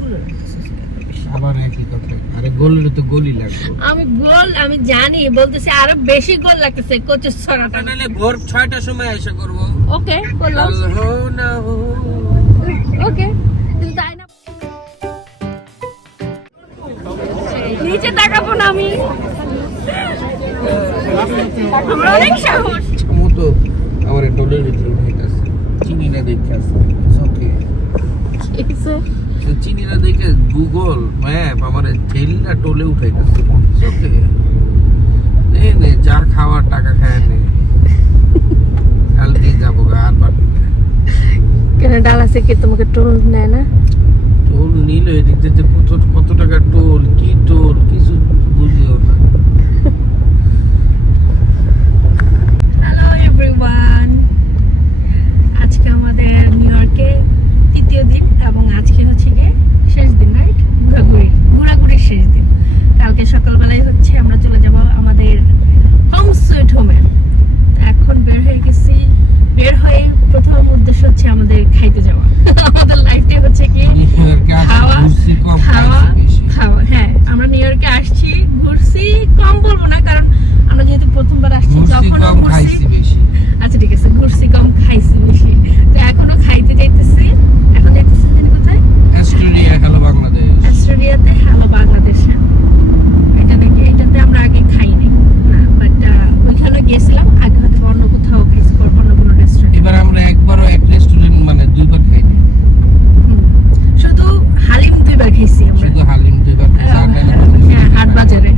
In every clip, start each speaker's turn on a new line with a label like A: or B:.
A: গুলো
B: আবার একই কথা। আরে গোলের তো গোলই লাগবে।
A: আমি গোল আমি জানি বলতেছি আরও বেশি গোল লাগতেছে কচুর ছড়াটা।
B: তাহলে ভোর ছয়টার সময় এসে করব।
A: ওকে
B: হো না হো।
A: ওকে কিন্তু তাই না। নিচে তাকাবো না আমি। আমার অনেক সাহস।
B: তো আমার ডলের ভিতরে উঠাইতেছে চিনি না দেখে আছে। ওকে চিনি না দেখে গুগল ম্যাপ আমার ঠেলনা টোলে উঠাইতেছে। ওকে নে নে যা খাওয়ার টাকা খায় নে। কালকে যাব গা আর পারব
A: কেন ডালাসে কি? তোমাকে টোল নেয় না?
B: টোল নিল এদিক থেকে কত কত টাকা টোল কি টোল কিছু বুঝিও না।
A: হ্যালো এভরিওয়ান আজকে আমাদের নিউ ইয়র্কে তৃতীয় দিন এবং আজকে হচ্ছে শেষ দিন রাইট ঘোরাঘুরি ঘোরাঘুরির শেষ দিন। কালকে সকালবেলায় হচ্ছে আমরা চলে যাব আমাদের হোম সুইট হোমে এখন বের হয়ে গেছি। বের হয়ে প্রথম উদ্দেশ্য হচ্ছে আমাদের খাইতে যাওয়া। আমাদের লাইফটাই হচ্ছে কি খাওয়া, খাওয়া হ্যাঁ আমরা নিউ ইয়র্কে আসছি ঘুরছি কম বলব না কারণ আমরা যেহেতু প্রথমবার আসছি
B: ঘুরছি
A: যখন
B: কম
A: ঘুরছি
B: খাইছি বেশি
A: আচ্ছা ঠিক আছে ঘুরছি কম খাইছি বেশি তো এখনও খাইতে যাইতেছি এখন যাইতেছি জানি কোথায়
B: অস্ট্রেলিয়া হ্যালো বাংলাদেশ
A: অস্ট্রেলিয়াতে হ্যালো বাংলাদেশে এটা নাকি এটাতে আমরা আগে খাইনি না বাট ওইখানে গেছিলাম আগে হয়তো অন্য কোথাও খাইছি অন্য কোনো রেস্টুরেন্ট
B: এবার আমরা একবারও এক রেস্টুরেন্ট মানে দুইবার খাইনি
A: শুধু হালিম দুইবার খাইছি আমরা
B: শুধু হালিম দুইবার
A: আহ,
B: চারটা
A: হ্যাঁ হাট বাজারে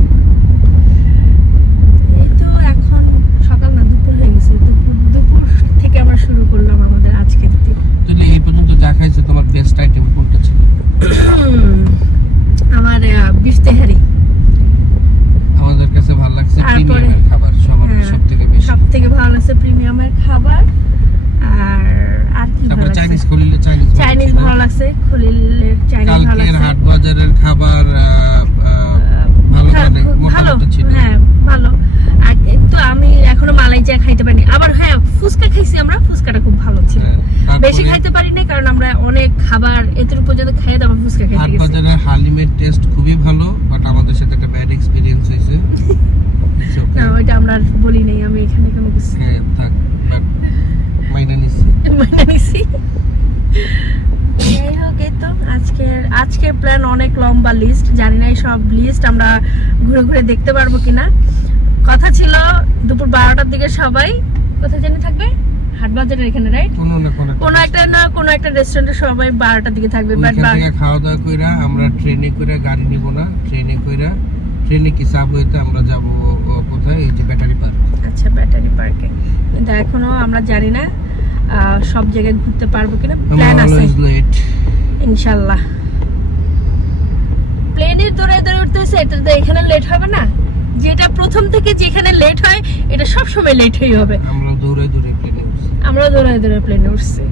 A: এই তো এখন সকাল না দুপুর হয়ে গেছে দুপুর দুপুর থেকে আমরা শুরু করলাম আমাদের আজকের দিন
B: তাহলে এই পর্যন্ত যা খাইছে তোমার বেস্ট আইটেম কোনটা ছিল
A: হুম, আমার বিফ তেহারি
B: আমাদের কাছে ভালো লাগছে প্রিমিয়ামের খাবার সবার
A: হ্যাঁ,
B: সব থেকে বেশি।
A: সব থেকে ভালো লাগছে প্রিমিয়ামের খাবার। আর আর কি ভালো লাগছে?
B: চাইনিজ খলিলে চাইনিজ
A: চাইনিজ ভালো লাগছে খলিলের চাইনিজ ভালো
B: কালকের হাট বাজারের খাবার আহ, আহ, ভালো মানে
A: ভালো হ্যাঁ ভালো। আর তো আমি এখনও মালাই চা খাইতে পারিনি। আবার হ্যাঁ ফুচকা খাইছি আমরা ফুচকাটা খুব ভালো ছিল।
B: হ্যাঁ,
A: বেশি খাইতে পারিনি কারণ আমরা অনেক খাবার এতটুকু পর্যন্ত খাইয়ে তারপর ফুচকা খাইতে গেছি।
B: বাজারের হালিমের টেস্ট খুবই ভালো বাট আমাদের সাথে একটা ব্যাড এক্সপিরিয়েন্স হয়েছে।
A: না ওইটা আমরা বলি নাই আমি এখানে কোনো কিছু
B: হ্যাঁ থাক বাট মাইনা নিচ্ছি
A: মানে নিছি। যাই হোক এই তো আজকের আজকের প্ল্যান অনেক লম্বা লিস্ট জানি না এই সব লিস্ট আমরা ঘুরে ঘুরে দেখতে পারব কিনা। কথা ছিল দুপুর বারোটার দিকে সবাই কোথায় জানি থাকবে? হাটবাজারের এখানে রাইট
B: কোনো
A: একটা না কোনো একটা রেস্টুরেন্টে সবাই বারোটার দিকে থাকবে বাট
B: খাওয়া দাওয়া কইরা আমরা ট্রেনে গাড়ি নিব না ট্রেনে কইরা ট্রেনে কি আমরা যাব কোথায়? এই যে ব্যাটারি পার্ক
A: আচ্ছা ব্যাটারি পার্কে কিন্তু এখনও আমরা জানি না আহ, সব জায়গায় ঘুরতে পারব কিনা। প্ল্যান আছে। প্লেনের দৌড়ে দৌড়ে উঠতে হয়েছে এটা তো এখানে লেট হবে না। যেটা প্রথম থেকে যেখানে লেট হয় এটা সব সময় লেট হই হবে।
B: আমরা দৌড়ে
A: আমরা দৌড়ে দৌড়ে প্লেনে উঠছি।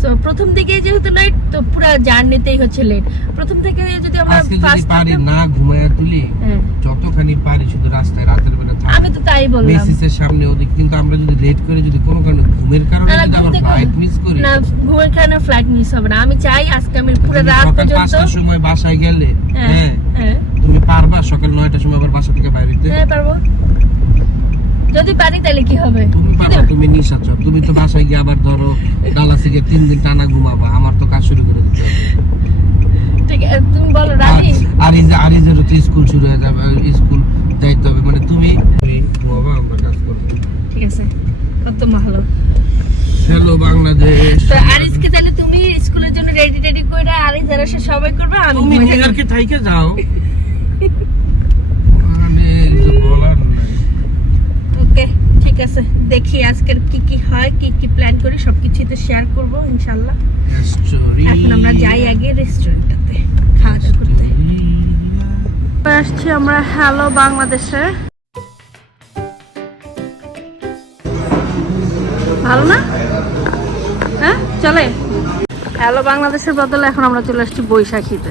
A: সো প্রথম দিকে যেহেতু লেট তো পুরো জার্নিতেই হচ্ছে লেট প্রথম থেকে যদি আমরা ফার্স্ট
B: পারি না ঘুমায়া তুলি
A: হ্যাঁ।
B: যতখানি পারি শুধু রাস্তায় রাতের বেলা থাকি।
A: আমি তো তাই বললাম।
B: মেসিসের সামনে ওদিক কিন্তু আমরা যদি লেট করে যদি কোনো কারণে ঘুমের কারণে যদি
A: থেকে-
B: ফ্লাইট মিস করি
A: না ঘুমের কারণে ফ্লাইট মিস হবে না। আমি চাই আজকে আমি পুরো রাত পর্যন্ত
B: পাঁচটার সময় বাসায় গেলে
A: হ্যাঁ
B: হ্যাঁ
A: হ্যাঁ।
B: তুমি পারবা সকাল নয়টার সময় আবার বাসা থেকে বাইরে যেতে?
A: হ্যাঁ পারব। যদি পারি তাহলে কি হবে?
B: তুমি পারবা তুমি নিশাচর। তুমি তো বাসায় গিয়ে আবার ধরো ডালা থেকে তিন দিন টানা ঘুমাবা আমার তো কাজ শুরু করে দিতে
A: ঠিক আছে তুমি বলো
B: আর
A: রাজি
B: আরিজে আরিজেরও তো স্কুল শুরু হয়ে যাবে স্কুল যাইতে হবে। মানে তুমি ঘুমাবা আমরা কাজ করব।
A: ঠিক আছে কত ভালো।
B: হ্যালো বাংলাদেশ।
A: তো আরিসকে তাহলে তুমি স্কুলের জন্য রেডি টেডি করে আরিস যারা সে সবাই করবে আমি
B: তুমি নিউইয়র্কে থাইকে যাও মানে কিছু বলার নাই
A: ওকে ঠিক আছে দেখি আজকের কি কি হয় কি কি প্ল্যান করি সবকিছুই তো শেয়ার করব ইনশাল্লাহ। এখন আমরা যাই আগে রেস্টুরেন্টটাতে খাওয়া দাওয়া করতে আসছি আমরা হ্যালো বাংলাদেশে ভালো না? হ্যাঁ চলে হ্যালো বাংলাদেশের বদলে এখন আমরা চলে আসছি বৈশাখীতে।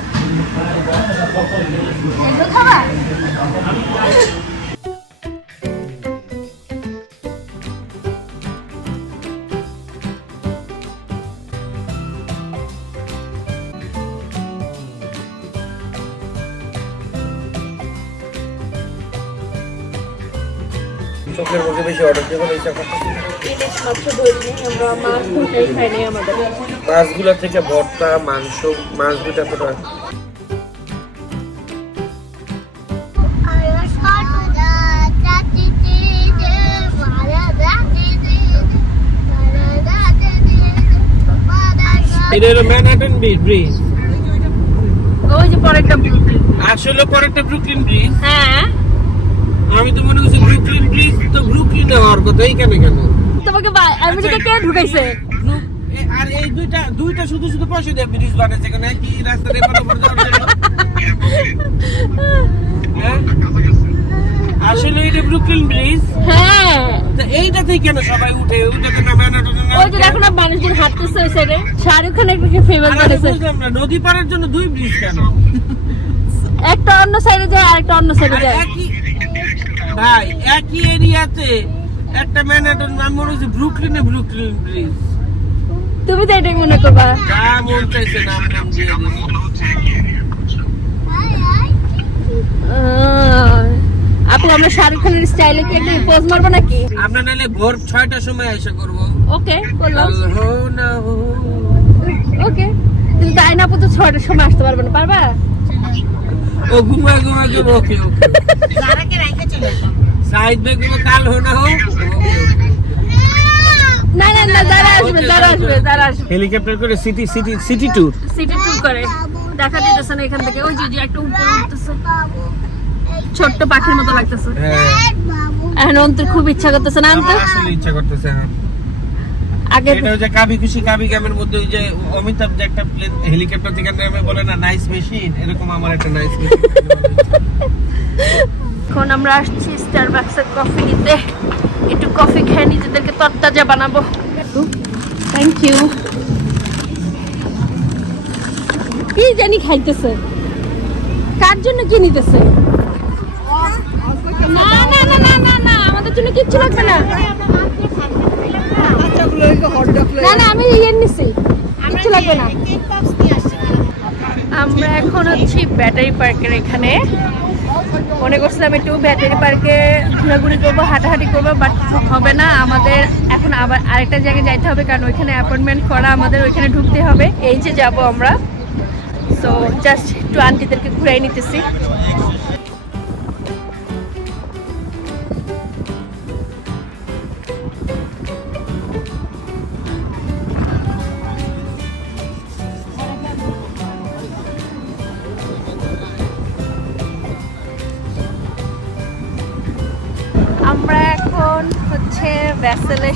B: চোখের মুখে বেশি অর্ডার দেবো ইচ্ছা করতেছি
A: ইলিশ মাছ ধরিনি আমরা মাছ ধরতেই খাই নাই আমাদের
B: মাছগুলো থেকে ভর্তা মাংস মাছ দুটা তো এটা হলো ম্যানহাটন ব্রিজ
A: ওই যে পরেরটা
B: আসলে পরেরটা ব্রুকলিন ব্রিজ
A: হ্যাঁ।
B: আমি তো মনে করছি ব্রুকলিন তো ব্রুকলিনে হওয়ার কথা এইখানে কেন
A: তোমাকে আমেরিকা কে ঢুকাইছে?
B: আর এই দুইটা দুইটা শুধু শুধু পয়সা দিয়ে ব্রিজ বানাইছে কেন? কি রাস্তার এপার ওপর? আসলে এটা ব্রুকলিন ব্রিজ
A: হ্যাঁ।
B: তা এইটাতেই কেন সবাই উঠে? ওইটাতে না
A: ওই যে দেখো না মানুষজন হাঁটতেছে ওই সাইডে শাহরুখ খান একটু ফেমাস করেছে
B: নদী পারের জন্য দুই ব্রিজ কেন?
A: একটা অন্য সাইডে যায় আর একটা অন্য সাইডে যায়।
B: ভাই একই এরিয়াতে একটা ম্যানহাটন নাম মনে হচ্ছে ব্রুকলিনে ব্রুকলিন ব্রিজ।
A: তুমি তো এটাই মনে করবা।
B: যা মন চাইছে নাম নাম দিয়ে
A: আহ, আপু আমরা শাহরুখ খানের স্টাইলে কি একটা পোজ মারবো নাকি?
B: আমরা নাহলে ভোর ছয়টার সময় এসে করব।
A: ওকে
B: হো।
A: ওকে কিন্তু তাই না আপু তো ছয়টার সময় আসতে পারবে না পারবা?
B: ও ঘুমা ঘুমা ঘুম ওকে ওকে। সাইড কাল হো না হো।
A: না না না যারা আসবে যারা আসবে। যারা আসবে।
B: হেলিকপ্টার করে city city city tour
A: city tour করে। দেখা দিতেছে না এখান থেকে। ওই যে যে একটা উপরে উঠতেছে। ছোট্ট পাখির মতো লাগতেছে।
B: হ্যাঁ।
A: এখন অন্তর খুব ইচ্ছা করতেছে না অন্তর
B: আসলে ইচ্ছা করতেছে হ্যাঁ
A: আগে
B: এটা হচ্ছে কাবি খুশি কাবি গ্যামের মধ্যে ওই যে অমিতাভ যে একটা প্লেন হেলিকপ্টার থেকে নেমে বলে না নাইস মেশিন এরকম আমার একটা নাইস মেশিন
A: এখন আমরা আসছি স্টারবাক্সের কফি নিতে। একটু কফি খেয়ে নিজেদেরকে তরতাজা বানাবো। থ্যাংক ইউ কি জানি খাইতেছে। কার জন্য কি নিতেছে? না না না না না না আমাদের জন্য কিচ্ছু লাগবে না। না না আমি ইয়ে নিছি। কিচ্ছু লাগবে না। আমরা এখন হচ্ছি ব্যাটারি পার্কের এখানে। মনে করছিলাম একটু ব্যাটারি পার্কে ঘোরাঘুরি করব হাঁটাহাঁটি করব বাট হবে না। আমাদের এখন আবার আরেকটা জায়গায় যাইতে হবে কারণ ওইখানে অ্যাপয়েন্টমেন্ট করা আমাদের ওইখানে ঢুকতে হবে। এই যে যাব আমরা। সো জাস্ট একটু আন্টিদেরকে ঘুরাই নিতেছি।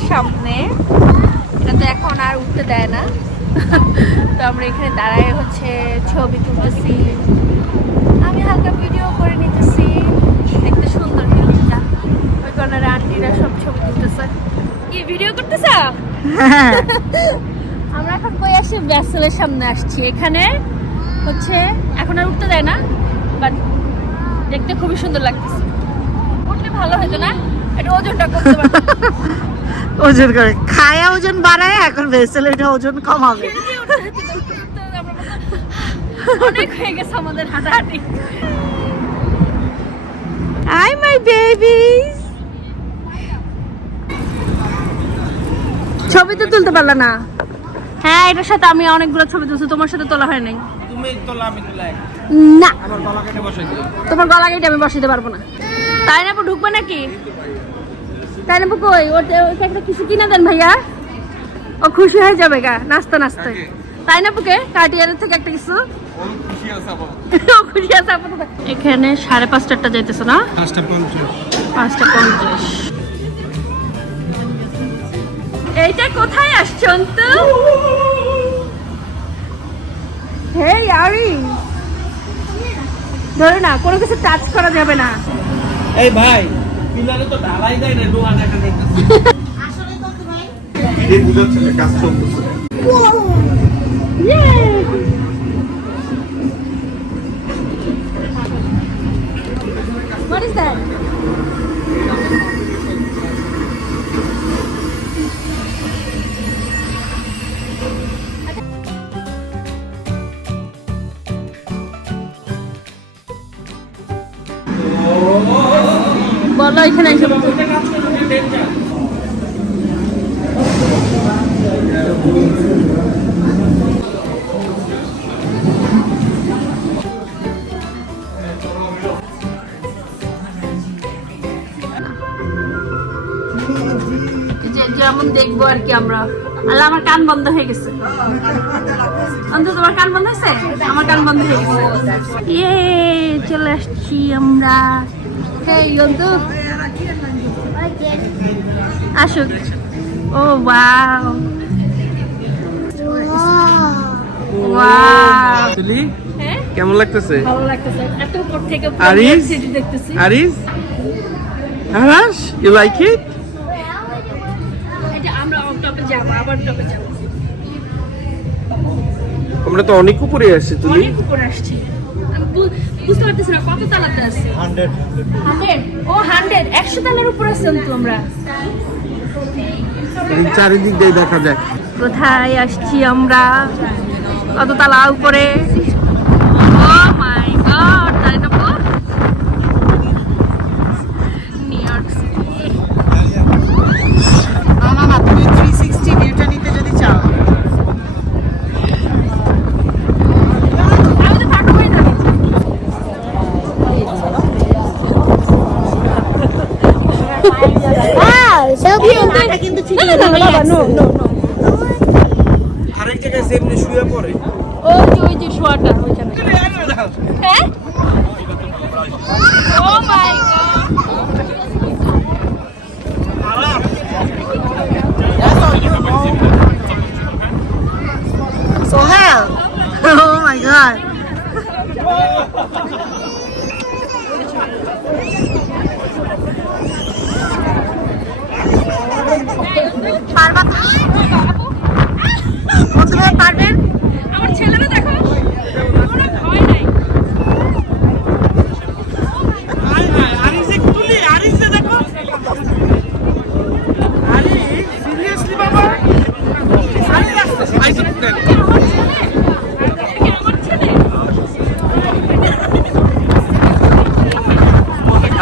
A: ভ্যাসেলের এটা তো এখন আর উঠতে দেয় না। তো আমরা এখানে দাঁড়ায় হচ্ছে ছবি তুলতেছি। আমি হালকা ভিডিও করে নিতেছি। দেখতে সুন্দর ভিউটা ওই কর্নারে আন্টিরা সব ছবি তুলতেছে। কি ভিডিও করতেছ? আমরা এখন কই আসছি ভ্যাসেলের সামনে আসছি। এখানে হচ্ছে এখন আর উঠতে দেয় না বাট দেখতে খুবই সুন্দর লাগতেছে। উঠলে ভালো হতো না? একটু ওজনটা করতে পারতাম
C: ওজন করে। খায়া ওজন বাড়ায় এখন ভেসেল এটা ওজন কমাবে।
A: অনেক হয়ে গেছে আমাদের হাঁটাহাঁটি।
C: আই মাই বেবিস
A: ছবি তো তুলতে পারলা না? হ্যাঁ এটার সাথে আমি অনেকগুলো ছবি তুলছি তোমার সাথে তোলা হয় নাই।
B: তুমি তোলা আমি তোলাই।
A: না।
B: গলা কেটে
A: তোমার গলা কেটে আমি বসাইতে পারব না। তাই না ঢুকবে নাকি? তাই না কই ওকে একটা কিছু কিনে দেন ভাইয়া। ও খুশি হয়ে যাবে গা নাচতে নাচতে। তাই না পুকে কাটিয়ারের থেকে একটা কিছু। এখানে সাড়ে পাঁচটারটা যাইতেছে না?
B: পাঁচটা পঞ্চাশ।
A: পাঁচটা পঞ্চাশ। এইটা কোথায় আসছো তো হে আরি! ধরো না কোনো কিছু টাচ করা যাবে না।
B: এই ভাই পিলারে তো ঢালাই দেয় না ডোয়া দেখা যাইতেছে।
D: এই বুঝাচ্ছে কাজ চলতেছে।
A: দেখব আর কি আমরা। আল্লাহ আমার কান বন্ধ হয়ে গেছে। অন্ত তোমার কান বন্ধ হয়েছে? আমার কান বন্ধ হয়ে গেছে। ইয়ে চলে আসছি আমরা। হেই অন্তু। আসুক ও ওয়াও। হ্যাঁ?
B: কেমন লাগতেছে?
A: ভালো লাগতেছে। এত উপর থেকে
B: আরিস?
A: দেখতেছি
B: Aris Aras you like it
A: টপে যাব আবার টপে যাব।
B: আমরা তো অনেক উপরে আসছি তুমি
A: অনেক উপরে আসছি। বুঝতে পারতেছি না কত তালাতে আছে? হান্ড্রেড ও হান্ড্রেড। একশো তালার উপর আছেন তো আমরা
B: চারিদিক দিয়ে দেখা যায়।
A: কোথায় আসছি আমরা? কত তালা উপরে ও মাই গড তাই না বল নিউ ইয়র্ক সিটি
C: না না না তুমি থ্রি সিক্সটি ভিউটা নিতে যদি চাও
A: আমি তো ফাঁকা হয়ে যাচ্ছি
C: মাটা কিন্তু ঠিক
A: না না বাবা নো নো নো
B: আরেক জায়গায় সেমনি শুয়ে পড়ে।
A: ওই যে ওই যে শোয়াটা ওইখানে। হ্যাঁ ও my god
C: Sohel oh my god পারবা তুমি প্রথমে পারবেন
A: আমার ছেলেরা দেখো ওরা ভয় নাই আমার ছেলে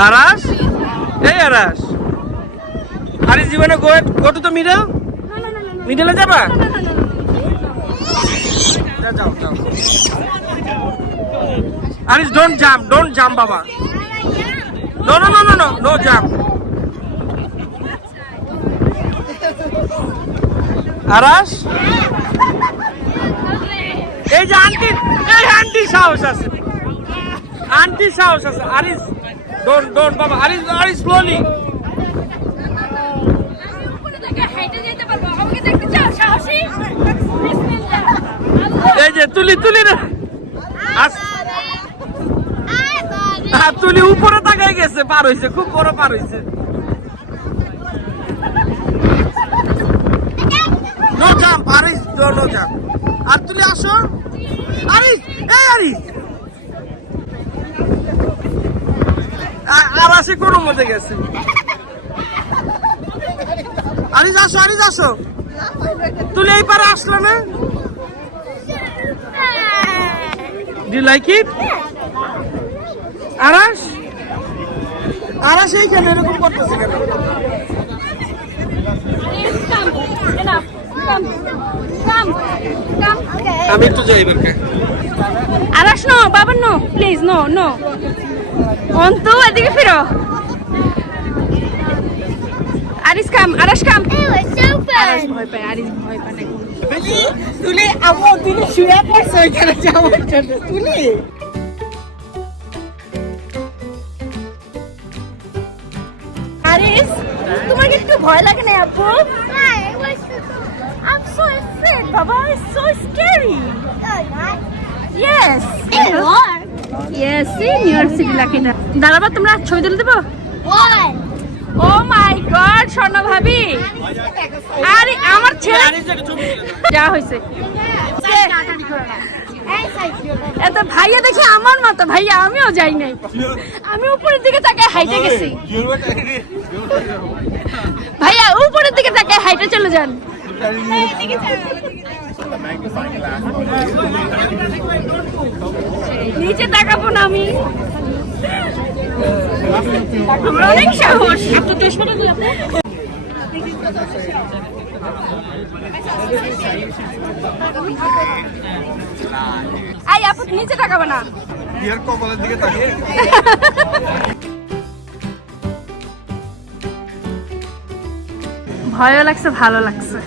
B: আরাস? এই আরাস। আরে জীবনে টু দ্য মিডল মিডলে যাবা? Aris don't jump don't jump বাবা। No no no no no no jump Aras? এই যে আন্টি এই আন্টি সাহস আছে। আন্টি সাহস আছে। আরিস
A: আমাকে দেখতে চাও সাহসী বিসমিল্লাহ আল্লাহ
B: এই যে, তুলি তুলি রে। তুলি উপরে তাকাই গেছে, পার হইছে, খুব বড় পার জাম্প আর তুলি, আসো। আরিস এই আরিস আ- আর কোন মধ্যে গেছে। আরিস আসো আরিস আসো তুলি এই পারে আসলো না? Do like it আরাস? আরাস এইখানে এরকম করতেছে কেন. আমি একটু যাই এবার
A: আরাস নো বাবা no please no no Antu এদিকে ফিরো। আরিস কাম আরাস কাম আরাস ভয় পায় আরিস ভয় পায় না।
C: তুলি আমো তুমি শুয়ে পড়ছো ওইখানে যাওয়ার জন্য। তুলি।
A: আরিস তোমার কি একটু ভয় লাগে না আপু? I'm so afraid, Baba. It's so scary. Yes. Yes New York city লাকিটা দাঁড়াবা তোমরা ছবি তুলে দেবো? ও মাই গড স্বর্ণ ভাবি। আরে আমার ছেলে যা হয়েছে। এত ভাইয়া দেখে আমার মতো ভাইয়া আমিও যাই নাই। আমি উপরের দিকে তাকে হাইটে গেছি। ভাইয়া উপরের দিকে তাকে হাইটে চলে যান। নিচে তাকাবো না আমি। আমার অনেক সাহস। আপনার চশমাটা দিলাম। আই আপু নিচে তাকাবো না।
D: বিয়ের কপালের দিকে তাকিয়ে।
A: ভয়ও লাগছে ভালো লাগছে।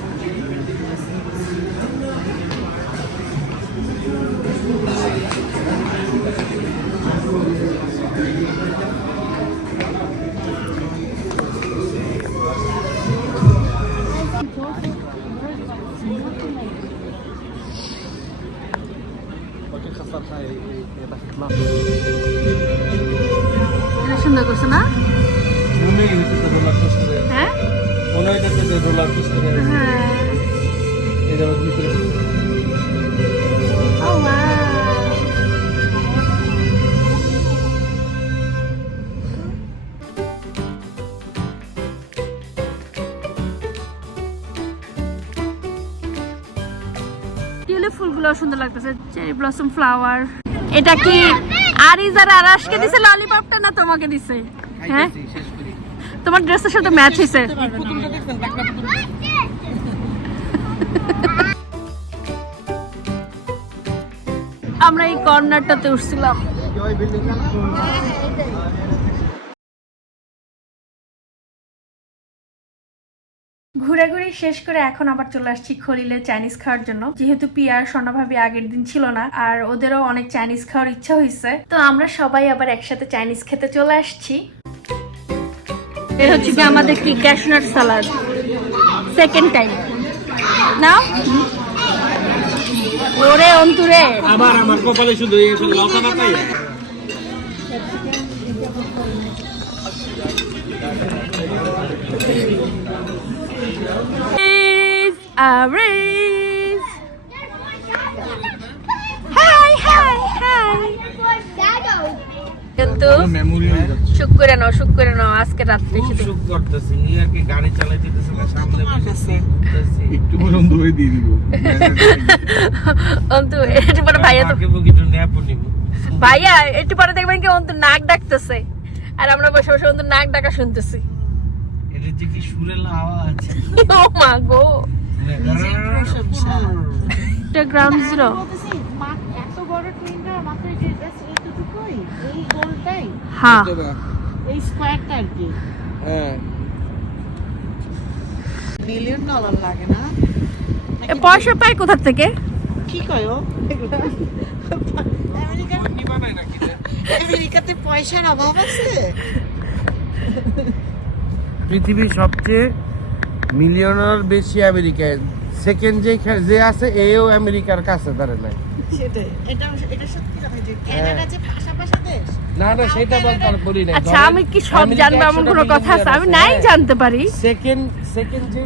A: হ্যাঁ?
B: মনে হইতেছে যে রোলার কোস্টারে
A: হ্যাঁ।
B: এই ভিতরে
A: Oh ফুলগুলো সুন্দর লাগতেছে। চেরি ব্লসম ফ্লাওয়ার এটা কি আরিজ আর আরাশকে দিছে? ললিপপটা না তোমাকে দিছে? হ্যাঁ? তোমার ড্রেসের সাথে ম্যাচ হয়েছে আমরা এই কর্নারটাতে উঠছিলাম। ঘোরাঘুরি শেষ করে এখন আবার চলে আসছি খলিলে চাইনিজ খাওয়ার জন্য। যেহেতু পিয়ার স্বর্ণভাবী আগের দিন ছিল না আর ওদেরও অনেক চাইনিজ খাওয়ার ইচ্ছা হয়েছে তো আমরা সবাই আবার একসাথে চাইনিজ খেতে চলে আসছি। এটা হচ্ছে কি আমাদের কি ক্যাশনাট সালাদ সেকেন্ড টাইম নাও। ওরে অন্তুরে।
B: আবার আমার কপালে শুধু এই লতা
A: is Aris. Hi, কিন্তু
B: মেমোরি
A: সুখ করে নাও সুখ করে নাও আজকে রাত্রে শুধু।
B: সুখ করতেছি আর কি গাড়ি চালাই যেতেছে না সামনে।
D: একটু পর্যন্ত হয়ে দিয়ে দিব।
A: অন্তু একটু পরে ভাইয়া তো ভাইয়া একটু পরে দেখবেন কি অন্তু নাক ডাকতেছে। আর আমরা বসে বসে অন্তু নাক ডাকা শুনতেছি।
B: এটা যে কি সুরের আওয়াজ।
A: ও মা গো। এটা গ্রাউন্ড জিরো
C: বলতেছি, মা- এত বড় টুইনটা মাত্র এই যে just এইটুকুই, এই
A: হ্যাঁ।
C: এই স্কোয়ারটা আর কি।
B: হ্যাঁ।
C: বিলিয়ন ডলার লাগে না?
A: পয়সা পায় কোথা থেকে?
C: কি কয় আমেরিকাতে পয়সার অভাব আছে?
B: পৃথিবীর সবচেয়ে মিলিয়নার বেশি আমেরিকায়। সেকেন্ড যে যে আছে এও আমেরিকার কাছে দাঁড়ে নাই
C: সেটাই। এটা এটা সত্যি কথা যে কানাডা যে
B: না না সেটা বলি না
A: আচ্ছা আমি কি সব জানব এমন কোনো কথা আছে? আমি নাই জানতে পারি।
B: সেকেন্ড সেকেন্ড যে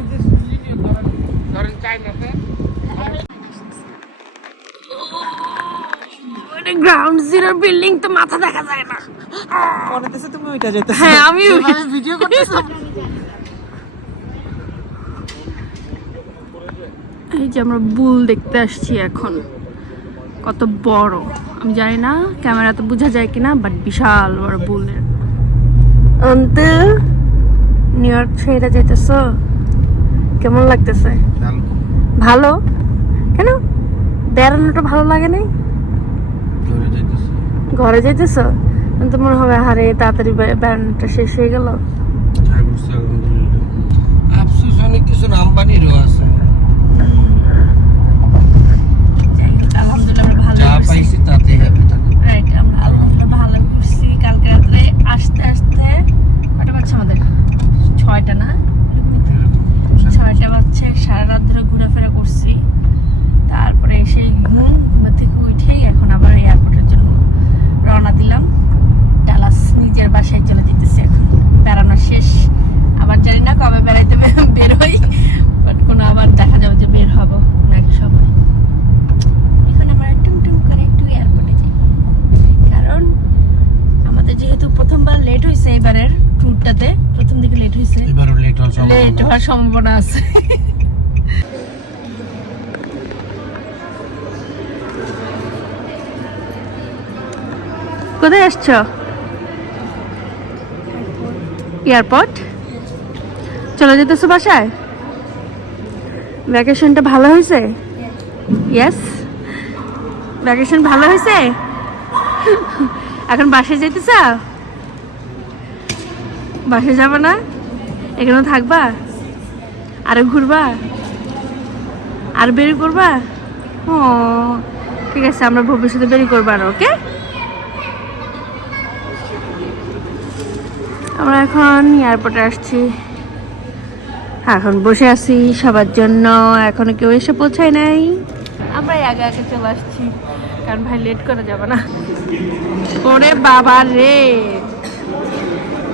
B: ধরেন চায়নাতে
A: গ্রাউন্ড জিরো বিল্ডিং তো মাথা দেখা যায় না।
C: পরে দেশে তুমি ওইটা যেতে
A: হ্যাঁ আমি
C: ভিডিও করতেছো?
A: এই যে আমরা বুল দেখতে আসছি এখন। কত বড়। আমি জানি না ক্যামেরাতে বোঝা যায় কিনা বাট বিশাল বড় বুলের অন্তে নিউ ইয়র্ক ছেড়ে যেতেছ কেমন লাগতেছে? ভালো? কেন? বেড়ানোটা ভালো লাগে নাই? ঘরে যাইতেছ। তো মনে হবে হারে তাড়াতাড়ি বেড়ানোটা শেষ হয়ে গেল।
B: আফসোস অনেক কিছু আম্বানিরও আছে
A: আলহামদুলিল্লাহ আমরা ভালো
B: যা পাইছি তাতে হ্যাপি থাকো
A: রাইট আমরা আলহামদুলিল্লাহ ভালো করছি কালকে রাত্রে আসতে আসতে কটা বাজছে আমাদের ছয়টা না ছয়টা বাজছে সারা রাত ধরে ঘোরাফেরা করছি তারপরে সেই ঘুম ঘুম থেকে উঠেই এখন আবার এয়ারপোর্টের জন্য রওনা
E: হয়েছে
B: এবারও লেট হওয়ার
E: লেট হওয়ার সম্ভাবনা আছে
A: কোথায় আসছো? এয়ারপোর্ট চলে যেতেছো বাসায়? ভ্যাকেশনটা ভালো হয়েছে? ইয়েস ভ্যাকেশন ভালো হয়েছে? এখন বাসায় যেতেছ? বাসায় যাবে না? এখানে থাকবা? আরও ঘুরবা? আর বেরি করবা? ও, ঠিক আছে, আমরা ভবিষ্যতে বেরি করবা না ওকে আমরা এখন এয়ারপোর্টে আসছি। এখন বসে আছি সবার জন্য। এখনও কেউ এসে পৌঁছায় নাই। আমরা আগে আগে চলে আসছি, কারণ ভাই লেট করে যাবে না। ওরে বাবা রে!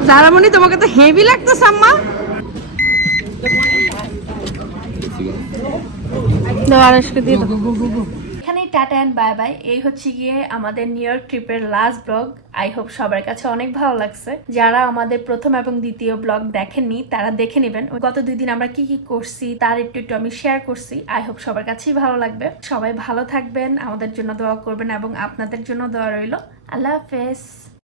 A: জারামণি তোমাকে তো হেভি লাগতেছে, আম্মা। দিয়ে দাও। Tata and bye bye. এই হচ্ছে গিয়ে আমাদের নিউ ইয়র্ক ট্রিপের লাস্ট ব্লগ আই হোপ সবার কাছে অনেক ভালো লাগছে। যারা আমাদের প্রথম এবং দ্বিতীয় ব্লগ দেখেননি, তারা দেখে নেবেন। গত দুই দিন আমরা কি কি করছি, তার একটু একটু আমি শেয়ার করছি। আই হোপ সবার কাছেই ভালো লাগবে। সবাই ভালো থাকবেন, আমাদের জন্য দোয়া করবেন এবং আপনাদের জন্য দোয়া রইল। আল্লাহ হাফেজ।